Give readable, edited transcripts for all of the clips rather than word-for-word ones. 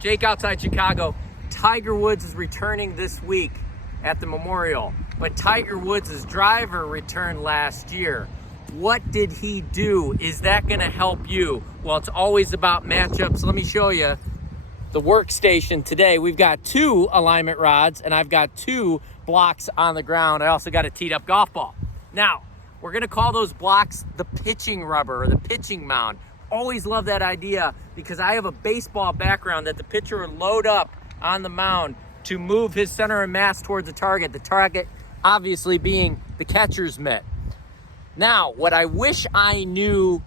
Jake outside Chicago. Tiger Woods is returning this week at the Memorial, but Tiger Woods' driver returned last year. What did he do? Is that going to help you? Well, it's always about matchups. Let me show you the workstation today. We've got 2 alignment rods and I've got 2 blocks on the ground. I also got a teed up golf ball. Now, we're going to call those blocks the pitching rubber or the pitching mound. Always love that idea because I have a baseball background that the pitcher would load up on the mound to move his center of mass towards the target obviously being the catcher's mitt. Now, what I wish I knew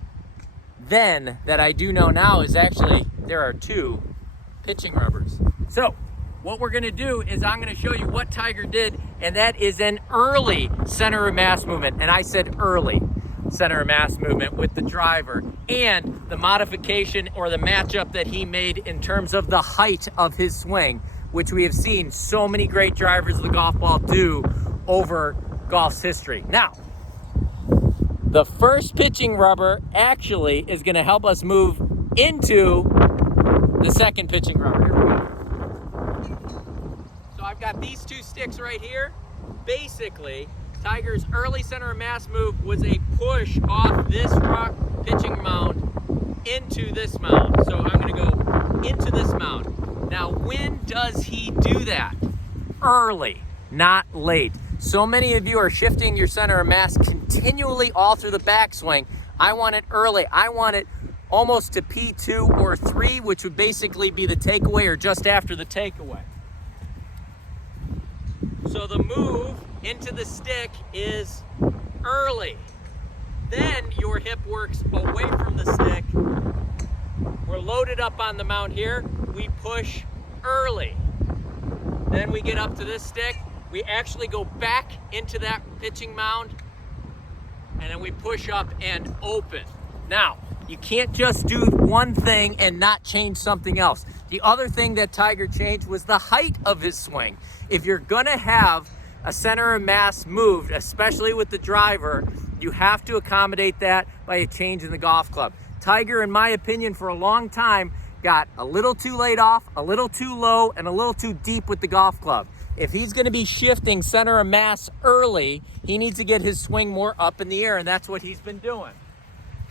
then that I do know now is actually there are 2 pitching rubbers. So what we're gonna do is I'm gonna show you what Tiger did, and that is an early center of mass movement. And I said early center of mass movement with the driver, and the modification or the matchup that he made in terms of the height of his swing, which we have seen so many great drivers of the golf ball do over golf's history. Now, the first pitching rubber actually is going to help us move into the second pitching rubber. Here we go. So I've got these 2 sticks right here. Basically, Tiger's early center of mass move was a push off this rock pitching mound into this mound. So I'm going to go into this mound. Now, when does he do that? Early, not late. So many of you are shifting your center of mass continually all through the backswing. I want it early. I want it almost to P2 or 3, which would basically be the takeaway or just after the takeaway. So the move into the stick is early. Then your hip works away from the stick. We're loaded up on the mound here. We push early. Then we get up to this stick. We actually go back into that pitching mound, and then we push up and open. Now, you can't just do one thing and not change something else. The other thing that Tiger changed was the height of his swing. If you're gonna have a center of mass moved, especially with the driver, you have to accommodate that by a change in the golf club. Tiger, in my opinion, for a long time, got a little too laid off, a little too low, and a little too deep with the golf club. If he's gonna be shifting center of mass early, he needs to get his swing more up in the air, and that's what he's been doing.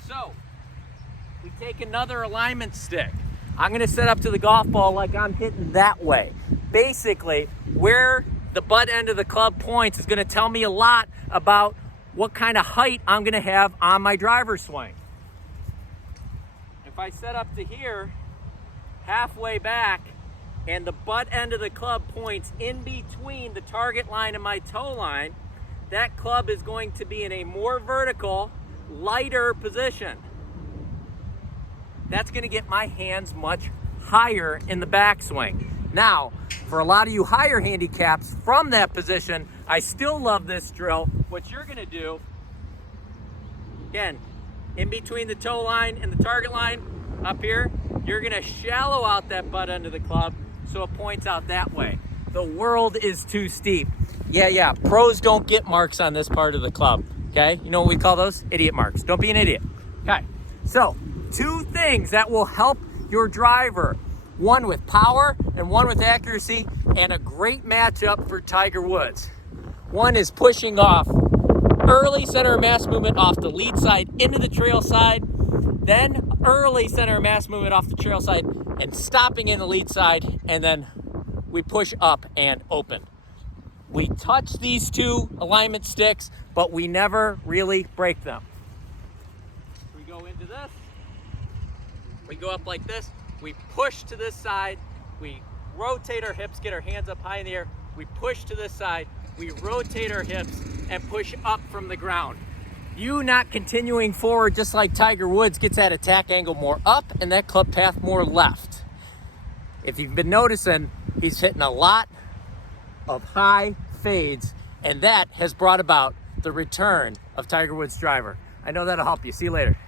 So, we take another alignment stick. I'm gonna set up to the golf ball like I'm hitting that way. Basically, where the butt end of the club points is gonna tell me a lot about what kind of height I'm gonna have on my driver swing. If I set up to here, halfway back, and the butt end of the club points in between the target line and my toe line, that club is going to be in a more vertical, lighter position. That's gonna get my hands much higher in the backswing. Now, for a lot of you higher handicaps from that position, I still love this drill. What you're gonna do, again, in between the toe line and the target line up here, you're gonna shallow out that butt end of the club so it points out that way. The world is too steep. Yeah, pros don't get marks on this part of the club, okay? You know what we call those? Idiot marks. Don't be an idiot, okay? So, 2 things that will help your driver. One with power and one with accuracy, and a great matchup for Tiger Woods. One is pushing off early center of mass movement off the lead side into the trail side, then early center of mass movement off the trail side and stopping in the lead side, and then we push up and open. We touch these 2 alignment sticks, but we never really break them. We go into this, we go up like this, we push to this side, we rotate our hips, get our hands up high in the air, we push to this side, we rotate our hips and push up from the ground. You not continuing forward just like Tiger Woods gets that attack angle more up and that club path more left. If you've been noticing, he's hitting a lot of high fades, and that has brought about the return of Tiger Woods' driver. I know that'll help you. See you later.